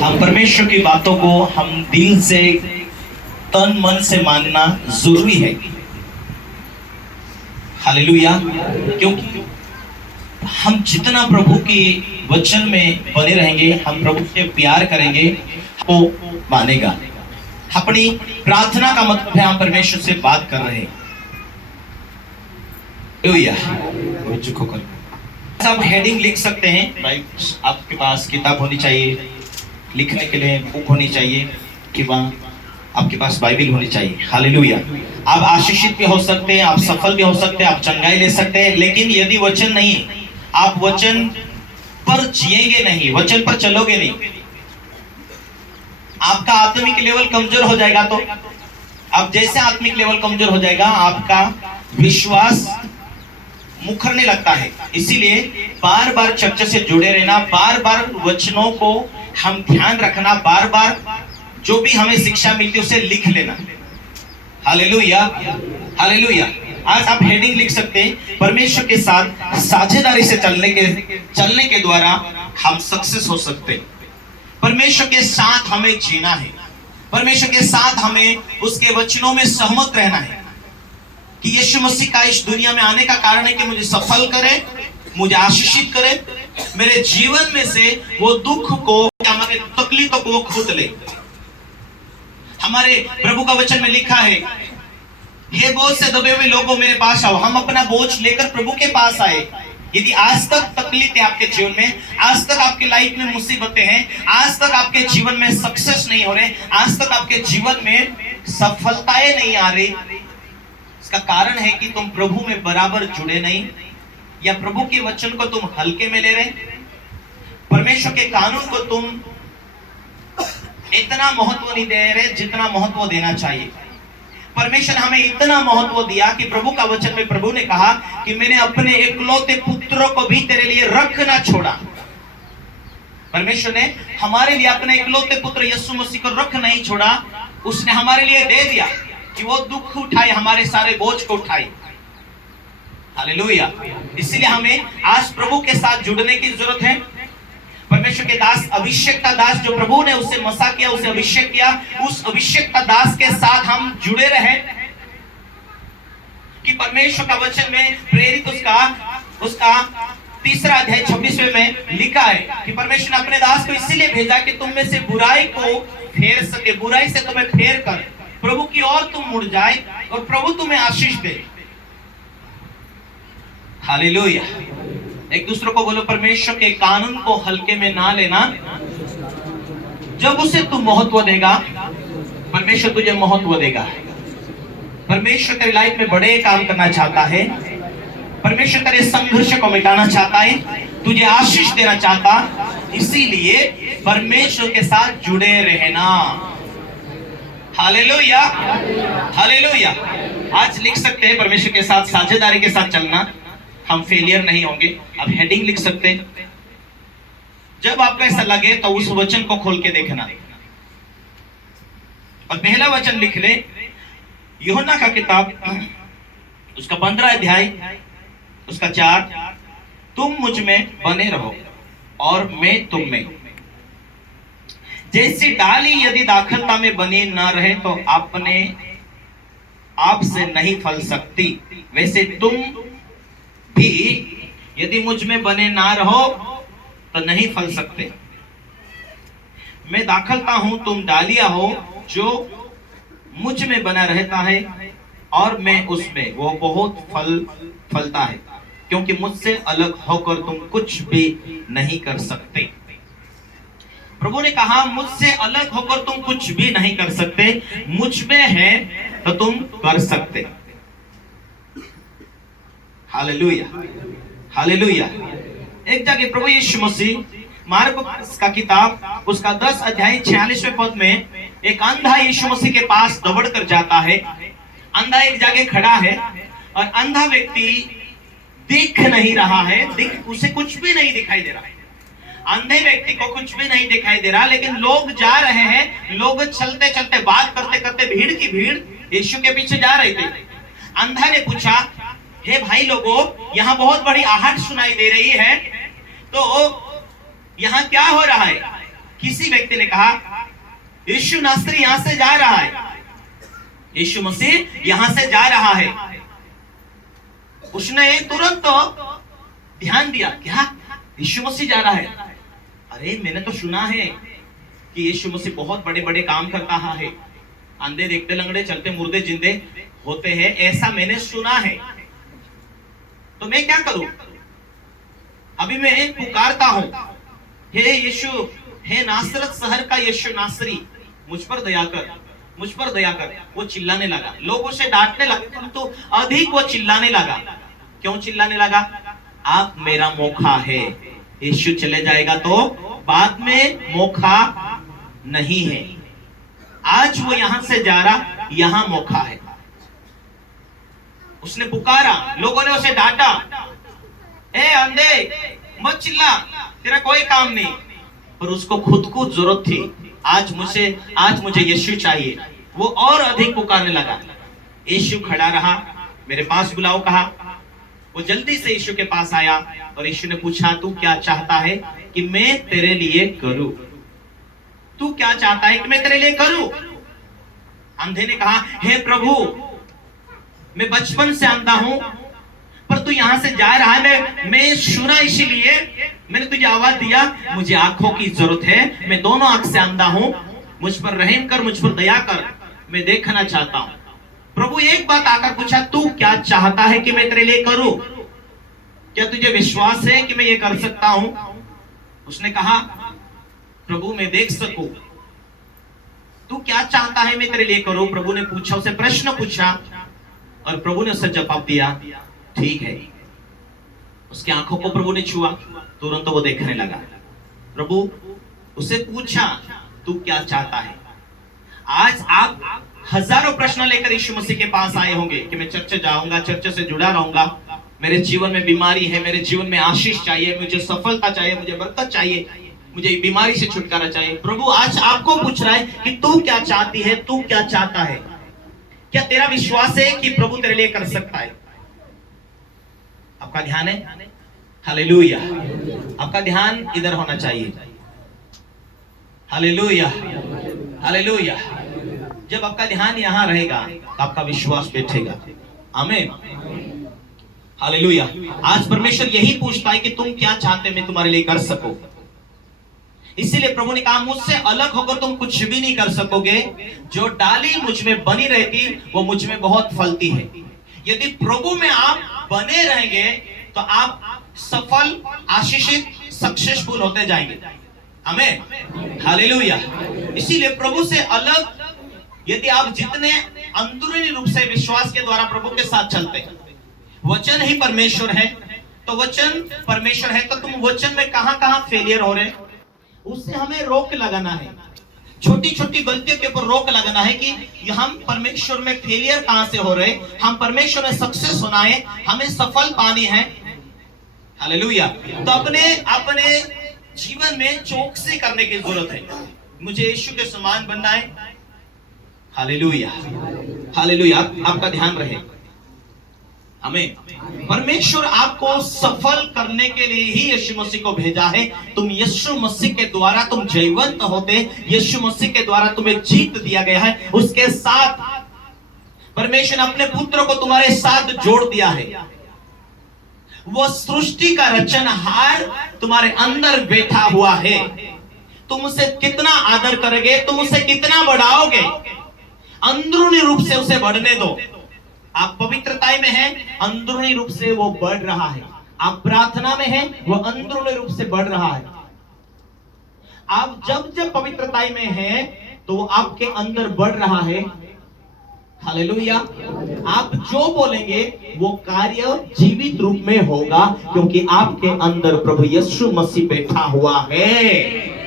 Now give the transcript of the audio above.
हम परमेश्वर की बातों को हम दिल से तन मन से मानना जरूरी है। हालेलुया। क्योंकि हम जितना प्रभु की वचन में बने रहेंगे, हम प्रभु से प्यार करेंगे, वो मानेगा। अपनी प्रार्थना का मतलब है हम परमेश्वर से बात कर रहे हैं। आप हेडिंग लिख सकते हैं भाई, आपके पास किताब होनी चाहिए, लिखने के लिए बुक होनी चाहिए, कि वहाँ आपके पास बाइबल होनी चाहिए। हालेलुया। आप आशीषित भी हो सकते हैं, आप सफल भी हो सकते हैं, आप चंगाई ले सकते हैं, लेकिन यदि वचन नहीं, आप वचन पर जिएंगे नहीं, वचन पर चलोगे नहीं, आपका आत्मिक लेवल कमजोर हो जाएगा। तो अब जैसे आत्मिक लेवल कमजोर हो जाएगा, आपका विश्वास मुखरने लगता है। इसीलिए बार बार चर्चा से जुड़े रहना, बार बार वचनों को हम ध्यान रखना, बार बार जो भी हमें शिक्षा मिलती है उसे लिख लेना। Hallelujah, hallelujah. आज आप हेडिंग लिख सकते हैं, परमेश्वर के साथ साझेदारी से चलने के द्वारा हम सक्सेस हो सकते हैं। परमेश्वर के साथ हमें जीना है, परमेश्वर के साथ हमें उसके वचनों में सहमत रहना है कि यीशु मसीह का इस दुनिया में आने का कारण है कि मुझे सफल करे, मुझे आशीषित करे, मेरे जीवन में से वो दुख को, हमारे तकलीफों को वो खुद ले। हमारे प्रभु का वचन में लिखा है, हे बोझ से दबे हुए लोगों मेरे पास आओ। हम अपना बोझ लेकर प्रभु के पास आए। यदि आज तक तकलीफ है आपके जीवन में, आज तक आपकी लाइफ में मुसीबतें हैं, आज तक आपके जीवन में सक्सेस नहीं हो रहे, आज तक आपके जीवन में सफलताएं नहीं आ रही, इसका कारण है कि तुम प्रभु में बराबर जुड़े नहीं, या प्रभु के वचन को तुम हल्के में ले रहे, परमेश्वर के कानून को तुम इतना महत्व नहीं दे रहे जितना महत्व देना चाहिए। परमेश्वर हमें इतना महत्व दिया कि प्रभु का वचन में प्रभु ने कहा कि मैंने अपने इकलौते पुत्र को भी तेरे लिए रख ना छोड़ा। परमेश्वर ने हमारे लिए अपने इकलौते पुत्र यीशु मसीह को रख नहीं छोड़ा, उसने हमारे लिए दे दिया कि वो दुख उठाए, हमारे सारे बोझ को उठाए। हालेलुया। इसलिए हमें आज प्रभु के साथ जुड़ने की जरूरत है। परमेश्वर के दास, अभिषेक का दास जो प्रभु ने उसे मसा किया, उसे अभिषेक किया, उस अभिषेक का दास के साथ हम जुड़े रहे कि परमेश्वर का वचन में प्रेरित उसका 3 अध्याय 26वें में लिखा है कि परमेश्वर ने अपने दास को इसीलिए भेजा कि तुम में से बुराई को फेर सके, बुराई से तुम्हें फेर कर प्रभु की ओर तुम मुड़ जाए और प्रभु तुम्हें आशीष दे। हालेलुया। एक दूसरे को बोलो, परमेश्वर के कानून को हल्के में ना लेना। जब उसे तू महत्व देगा, परमेश्वर तुझे महत्व देगा। परमेश्वर तेरी लाइफ में बड़े काम करना चाहता है, परमेश्वर तेरे संघर्ष को मिटाना चाहता है, तुझे आशीष देना चाहता, इसीलिए परमेश्वर के साथ जुड़े रहना। Hallelujah, hallelujah. आज लिख सकते हैं, परमेश्वर के साथ साझेदारी के साथ चलना, हम फेलियर नहीं होंगे। अब हेडिंग लिख सकते हैं, जब आपको ऐसा लगे तो उस वचन को खोल के देखना। और पहला वचन लिख ले, यूहन्ना का किताब उसका 15 अध्याय उसका 4, तुम मुझ में बने रहो और मैं तुम में। जैसी डाली यदि दाखलता में बनी न रहे तो अपने आप से नहीं फल सकती, वैसे तुम भी यदि मुझ में बने ना रहो तो नहीं फल सकते। मैं दाखलता हूं, तुम डालियां हो, जो मुझ में बना रहता है और मैं उसमें, वो बहुत फल फलता है, क्योंकि मुझसे अलग होकर तुम कुछ भी नहीं कर सकते। प्रभु ने कहा, मुझसे अलग होकर तुम कुछ भी नहीं कर सकते, मुझ में है तो तुम कर सकते। Hallelujah, hallelujah. एक जगह प्रभु यीशु मसीह मार्कुस का किताब उसका 10 अध्याय 46वें पद में एक अंधा यीशु मसीह के पास दौड़ कर जाता है। अंधा एक जगह खड़ा है और अंधा व्यक्ति दिख नहीं रहा है, उसे कुछ भी नहीं दिखाई दे रहा है। अंधे व्यक्ति को कुछ भी नहीं दिखाई दे रहा, लेकिन लोग जा रहे हैं, लोग चलते चलते बात करते करते भीड़ की भीड़ यीशु के पीछे जा रहे थे। अंधा ने पूछा, हे भाई लोगों, यहाँ बहुत बड़ी आहट सुनाई दे रही है, तो यहाँ क्या हो रहा है? किसी व्यक्ति ने कहा यीशु नासरी यहां से जा रहा है, यीशु मसीह यहां से जा रहा है। उसने तुरंत ध्यान दिया, क्या यीशु मसीह जा रहा है? अरे मैंने तो सुना है कि यीशु मसीह बहुत बड़े बड़े काम करता है, अंधे देखते, लंगड़े चलते, मुर्दे जिंदे होते हैं, ऐसा मैंने सुना है। तो मैं क्या करूं? अभी मैं पुकारता हूं, हे यीशु, हे नासरत शहर का यीशु नासरी, मुझ पर दया कर, मुझ पर दया कर। वो चिल्लाने लगा, लोग उसे डांटने लगे, तो अधिक वो चिल्लाने लगा। क्यों चिल्लाने लगा? आप मेरा मौका है, यीशु चले जाएगा तो बाद में मौका नहीं है। आज वो यहां से जा रहा, यहां मौका है। उसने पुकारा, लोगों ने उसे डांटा, ए अंधे मत चिल्ला, तेरा कोई काम नहीं। पर उसको खुद को जरूरत थी, आज मुझे यीशु चाहिए। वो और अधिक पुकारने लगा। यीशु खड़ा रहा, मेरे पास बुलाओ कहा। वो जल्दी से यीशु के पास आया और यीशु ने पूछा, तू क्या चाहता है कि मैं तेरे लिए करूं? तू क्या चाहता है कि मैं तेरे लिए करूं? अंधे ने कहा, हे प्रभु, मैं बचपन से अंधा हूं, पर तू यहां से जा रहा है, मैं सुना, इसीलिए मैंने तुझे आवाज दिया। मुझे आंखों की जरूरत है, मैं दोनों आंख से अंधा हूं, मुझ पर रहम कर, मुझ पर दया कर, मैं देखना चाहता हूं। प्रभु एक बात आकर पूछा, तू क्या चाहता है कि मैं तेरे लिए करूं? क्या तुझे विश्वास है कि मैं ये कर सकता हूं? उसने कहा, प्रभु मैं देख सकूं। तू क्या चाहता है मैं तेरे लिए करूं? प्रभु ने पूछा, उसे प्रश्न पूछा और प्रभु ने उसे जवाब दिया, ठीक है। उसकी आंखों को प्रभु ने छुआ, तुरंत वो देखने लगा। प्रभु उसे पूछा, तू क्या चाहता है? आज आप हजारों प्रश्न लेकर यीशु मसीह के पास आए होंगे कि मैं चर्च जाऊंगा, चर्च से जुड़ा रहूंगा, मेरे जीवन में बीमारी है, मेरे जीवन में आशीष चाहिए, मुझे सफलता चाहिए, मुझे बरकत चाहिए, मुझे बीमारी से छुटकारा चाहिए। प्रभु आज आपको पूछ रहा है कि तू क्या चाहती है, तू क्या चाहता है? क्या तेरा विश्वास है कि प्रभु तेरे लिए कर सकता है? आपका ध्यान है? हालेलुया। आपका ध्यान इधर होना चाहिए। Hallelujah, hallelujah. जब आपका ध्यान यहां रहेगा तो आपका विश्वास बैठेगा। आमीन, हालेलुया। आज परमेश्वर यही पूछता है कि तुम क्या चाहते मैं तुम्हारे लिए कर सकूं। इसीलिए प्रभु ने कहा, मुझसे अलग होकर तुम कुछ भी नहीं कर सकोगे। जो डाली मुझ में बनी रहती वो मुझ में बहुत फलती है। यदि प्रभु में आप बने रहेंगे तो आप सफल, आशीषित, सक्सेसफुल होते जाएंगे। आमीन, हालेलुया। इसीलिए प्रभु से अलग यदि आप जितने अंदरूनी रूप से विश्वास के द्वारा प्रभु के साथ चलते हैं, वचन ही परमेश्वर है, तो वचन परमेश्वर है, तो तुम वचन में कहां फेलियर हो रहे, उससे हमें रोक लगाना है। छोटी छोटी गलतियों के ऊपर रोक लगाना है कि हम परमेश्वर में फेलियर कहां से हो रहे, हम परमेश्वर में सक्सेस होना है, हमें सफल पानी है। हालेलुया। तो अपने जीवन में चौकसी करने की जरूरत है। मुझे यीशु के समान बनना है। Hallelujah, hallelujah. आपका ध्यान रहे। हमें परमेश्वर आपको सफल करने के लिए ही यीशु मसीह को भेजा है। तुम यीशु मसीह के द्वारा तुम जयवंत होते, यीशु मसीह के द्वारा तुम्हें जीत दिया गया है। उसके साथ परमेश्वर ने अपने पुत्र को तुम्हारे साथ जोड़ दिया है। वो सृष्टि का रचनहार तुम्हारे अंदर बैठा हुआ है। तुम उसे कितना आदर करोगे, तुम उसे कितना बढ़ाओगे, अंदरूनी रूप से उसे बढ़ने दो। आप पवित्रता में हैं, अंदरूनी रूप से वो बढ़ रहा है। आप प्रार्थना में हैं, वो अंदरूनी रूप से बढ़ रहा है। आप जब पवित्रता में हैं तो वो आपके अंदर बढ़ रहा है। हालेलुया। आप जो बोलेंगे वो कार्य जीवित रूप में होगा, क्योंकि आपके अंदर प्रभु यीशु मसीह बैठा हुआ है।